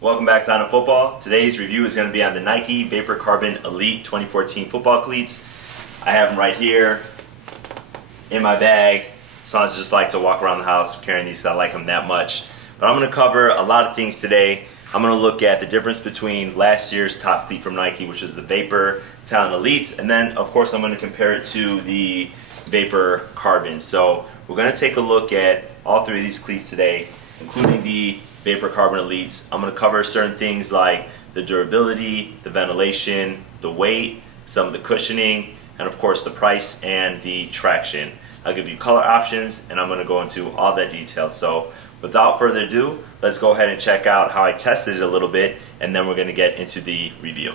Welcome back to On Football. Today's review is going to be on the Nike Vapor Carbon Elite 2014 football cleats. I have them right here in my bag. Sometimes I just like to walk around the house carrying these because I like them that much. But I'm going to cover a lot of things today. I'm going to look at the difference between last year's top cleat from Nike, which is the Vapor Talon Elites, and then of course I'm going to compare it to the Vapor Carbon. So we're going to take a look at all three of these cleats today, including the Vapor Carbon Elites. I'm going to cover certain things like the durability, the ventilation, the weight, some of the cushioning, and of course the price and the traction. I'll give you color options and I'm going to go into all that detail. So without further ado, let's go ahead and check out how I tested it a little bit, and then we're going to get into the review.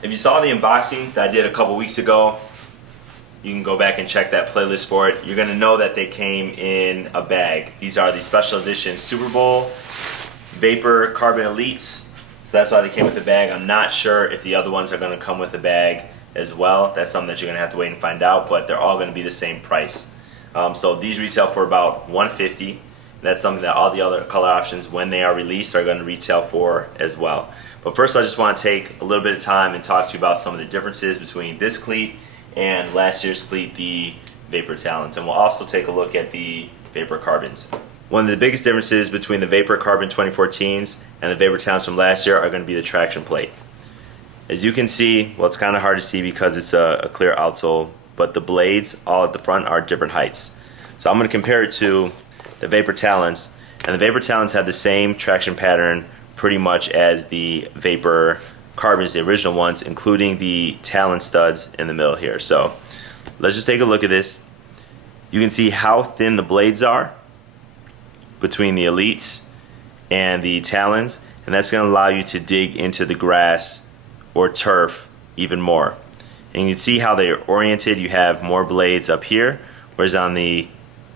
If you saw the unboxing that I did a couple weeks ago, you can go back and check that playlist for it. You're going to know that they came in a bag. These are the special edition Super Bowl Vapor Carbon Elites. So that's why they came with a bag. I'm not sure if the other ones are going to come with a bag as well. That's something that you're going to have to wait and find out, but they're all going to be the same price. So these retail for about $150. That's something that all the other color options, when they are released, are going to retail for as well. But first, I just want to take a little bit of time and talk to you about some of the differences between this cleat and last year's cleat, the Vapor Talons. And we'll also take a look at the Vapor Carbons. One of the biggest differences between the Vapor Carbon 2014s and the Vapor Talons from last year are going to be the traction plate. As you can see, well, it's kind of hard to see because it's a clear outsole, but the blades all at the front are different heights. So I'm going to compare it to the Vapor Talons, and the Vapor Talons have the same traction pattern pretty much as the Vapor Carbons, the original ones, including the Talon studs in the middle here. So let's just take a look at this. You can see how thin the blades are between the Elites and the Talons, and that's going to allow you to dig into the grass or turf even more. And you can see how they're oriented. You have more blades up here, whereas on the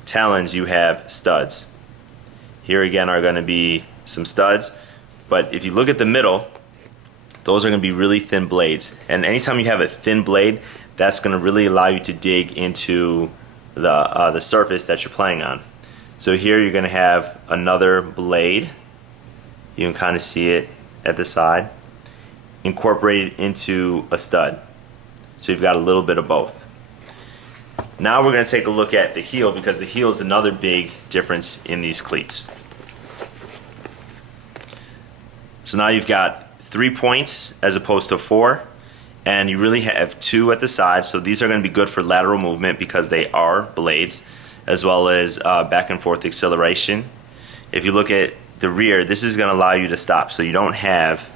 Talons you have studs. Here again are going to be some studs, but if you look at the middle, those are going to be really thin blades. And anytime you have a thin blade, that's going to really allow you to dig into the surface that you're playing on. So here you're going to have another blade. You can kind of see it at the side, incorporated into a stud. So you've got a little bit of both. Now we're going to take a look at the heel, because the heel is another big difference in these cleats. So now you've got 3 points as opposed to 4, and you really have 2 at the side. So these are going to be good for lateral movement because they are blades, as well as back and forth acceleration. If you look at the rear, this is going to allow you to stop. So you don't have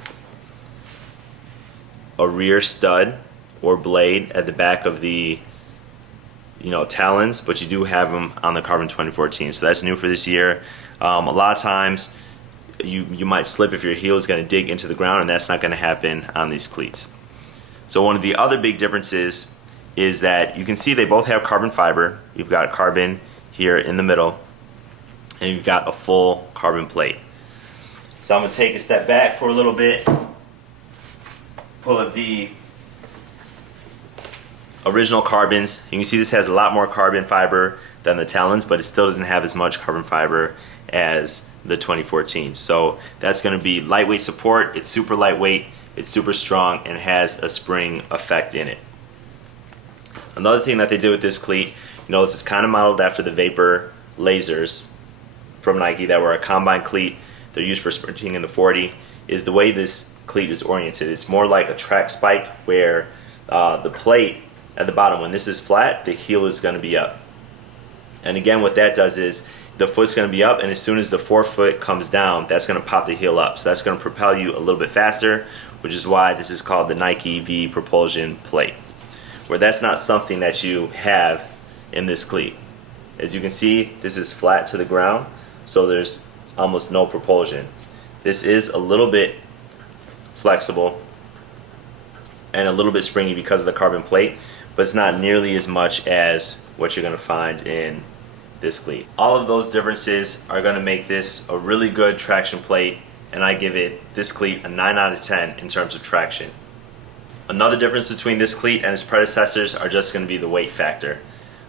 a rear stud or blade at the back of the Talons, but you do have them on the Carbon 2014. So that's new for this year. A lot of times you might slip if your heel is going to dig into the ground, and that's not going to happen on these cleats. So one of the other big differences is that you can see they both have carbon fiber. You've got carbon here in the middle, and you've got a full carbon plate. So I'm going to take a step back for a little bit, pull up the original Carbons. You can see this has a lot more carbon fiber than the Talons, but it still doesn't have as much carbon fiber as the 2014. So that's going to be lightweight support. It's super lightweight, it's super strong, and has a spring effect in it. Another thing that they did with this cleat, it's kind of modeled after the Vapor Lasers from Nike that were a combine cleat. They're used for sprinting in the 40, is the way this cleat is oriented. It's more like a track spike, where the plate at the bottom, when this is flat, the heel is going to be up. And again, what that does is the foot's going to be up, and as soon as the forefoot comes down, that's going to pop the heel up. So that's going to propel you a little bit faster, which is why this is called the Nike V Propulsion plate, where that's not something that you have in this cleat. As you can see, this is flat to the ground, so there's almost no propulsion. This is a little bit flexible and a little bit springy because of the carbon plate, but it's not nearly as much as what you're going to find in this cleat. All of those differences are going to make this a really good traction plate, and I give this cleat a 9 out of 10 in terms of traction. Another difference between this cleat and its predecessors are just going to be the weight factor.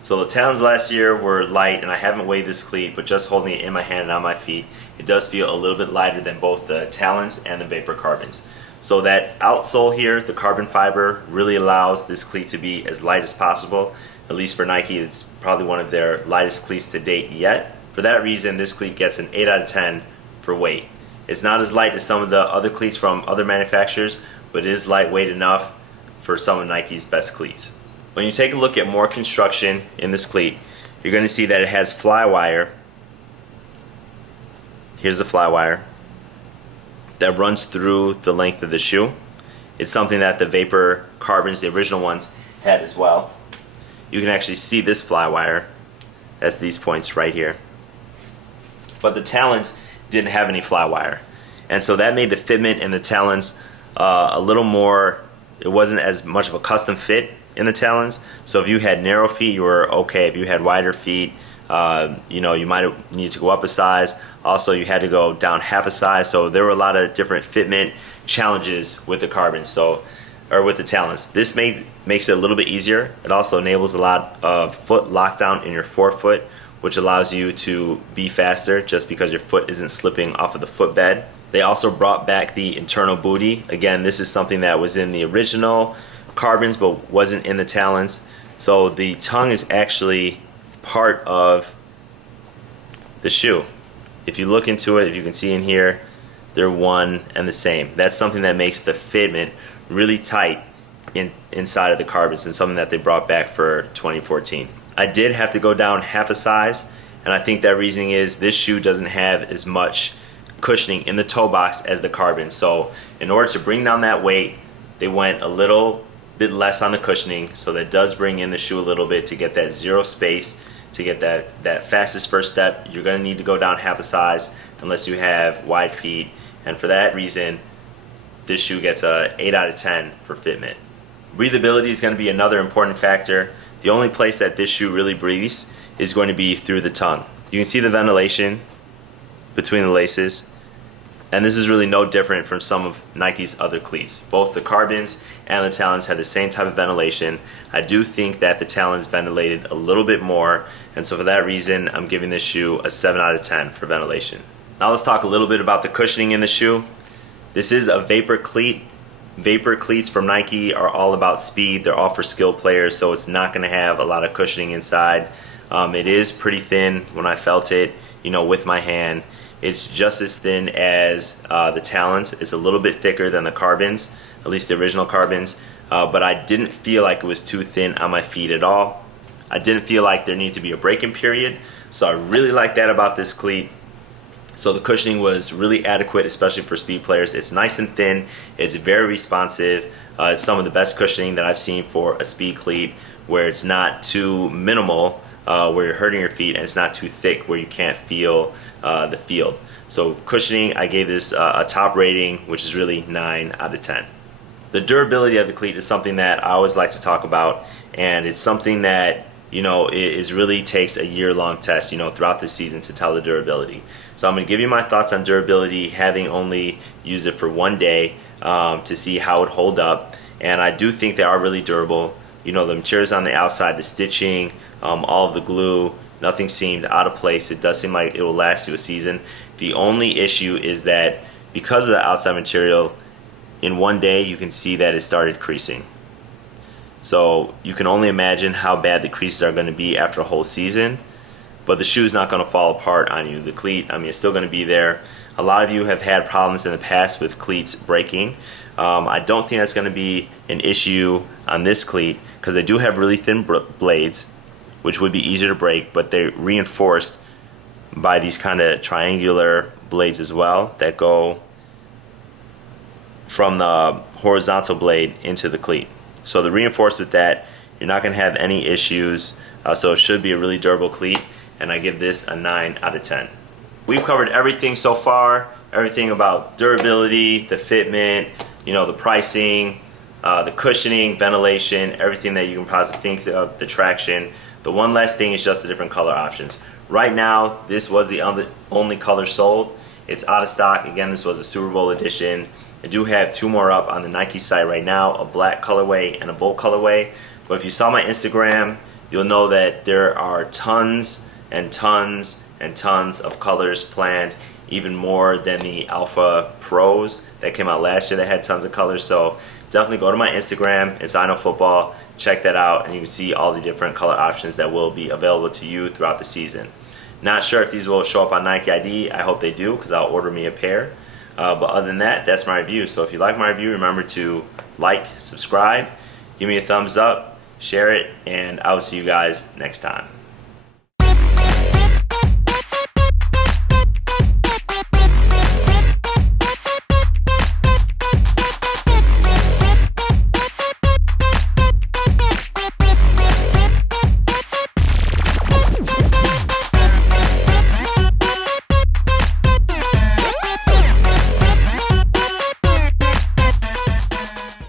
So the Talons last year were light, and I haven't weighed this cleat, but just holding it in my hand and on my feet, it does feel a little bit lighter than both the Talons and the Vapor Carbons. So that outsole here, the carbon fiber, really allows this cleat to be as light as possible. At least for Nike, it's probably one of their lightest cleats to date yet. For that reason, this cleat gets an 8 out of 10 for weight. It's not as light as some of the other cleats from other manufacturers, but it is lightweight enough for some of Nike's best cleats. When you take a look at more construction in this cleat, you're going to see that it has fly wire. Here's the fly wire that runs through the length of the shoe. It's something that the Vapor Carbons, the original ones, had as well. You can actually see this fly wire. That's these points right here. But the Talons didn't have any fly wire, and so that made the fitment in the Talons a little more. It wasn't as much of a custom fit in the Talons. So if you had narrow feet, you were okay. If you had wider feet, you might need to go up a size. Also, you had to go down half a size. So there were a lot of different fitment challenges with the Carbons, or with the Talons. This makes it a little bit easier. It also enables a lot of foot lockdown in your forefoot, which allows you to be faster just because your foot isn't slipping off of the footbed. They also brought back the internal booty. Again, this is something that was in the original Carbons but wasn't in the Talons. So the tongue is actually part of the shoe. If you look into it, if you can see in here, they're one and the same. That's something that makes the fitment really tight inside of the Carbons, and something that they brought back for 2014. I did have to go down half a size, and I think that reasoning is this shoe doesn't have as much cushioning in the toe box as the Carbon. So in order to bring down that weight, they went a little bit less on the cushioning, so that does bring in the shoe a little bit to get that zero space, to get that fastest first step. You're going to need to go down half a size unless you have wide feet, and for that reason this shoe gets a 8 out of 10 for fitment. Breathability is going to be another important factor. The only place that this shoe really breathes is going to be through the tongue. You can see the ventilation between the laces, and this is really no different from some of Nike's other cleats. Both the Carbons and the Talons had the same type of ventilation. I do think that the Talons ventilated a little bit more, and so for that reason I'm giving this shoe a 7 out of 10 for ventilation. Now let's talk a little bit about the cushioning in the shoe. This is a Vapor cleat. Vapor cleats from Nike are all about speed. They're all for skilled players, so it's not going to have a lot of cushioning inside. It is pretty thin when I felt it, with my hand. It's just as thin as the Talons. It's a little bit thicker than the Carbons, at least the original Carbons, but I didn't feel like it was too thin on my feet at all. I didn't feel like there needed to be a break-in period, so I really like that about this cleat. So the cushioning was really adequate, especially for speed players. It's nice and thin. It's very responsive. It's some of the best cushioning that I've seen for a speed cleat, where it's not too minimal, where you're hurting your feet, and it's not too thick where you can't feel the field. So cushioning, I gave this a top rating, which is really 9 out of 10. The durability of the cleat is something that I always like to talk about, and it's something that it really takes a year-long test, throughout the season to tell the durability. So I'm going to give you my thoughts on durability, having only used it for one day, to see how it hold up. And I do think they are really durable. The materials on the outside, the stitching, all of the glue, nothing seemed out of place. It does seem like it will last you a season. The only issue is that because of the outside material, in one day you can see that it started creasing. So you can only imagine how bad the creases are going to be after a whole season. But the shoe's not going to fall apart on you. The cleat, it's still going to be there. A lot of you have had problems in the past with cleats breaking. I don't think that's going to be an issue on this cleat, because they do have really thin blades, which would be easier to break, but they're reinforced by these kind of triangular blades as well that go from the horizontal blade into the cleat. So the reinforced with that, you're not going to have any issues. So it should be a really durable cleat, and I give this a 9 out of 10. we've covered everything so far, everything about durability, the fitment, you know, the pricing, the cushioning, ventilation, everything that you can possibly think of, the traction. The one last thing is just the different color options. Right now, this was the only color sold. It's out of stock. Again, this was a Super Bowl edition. I do have 2 more up on the Nike site right now, a black colorway and a Volt colorway. But if you saw my Instagram, you'll know that there are tons and tons and tons of colors planned, even more than the Alpha Pros that came out last year that had tons of colors. So definitely go to my Instagram. It's I Know Football. Check that out, and you can see all the different color options that will be available to you throughout the season. Not sure if these will show up on Nike ID. I hope they do, because I'll order me a pair. But other than that, that's my review. So if you like my review, remember to like, subscribe, give me a thumbs up, share it, and I will see you guys next time.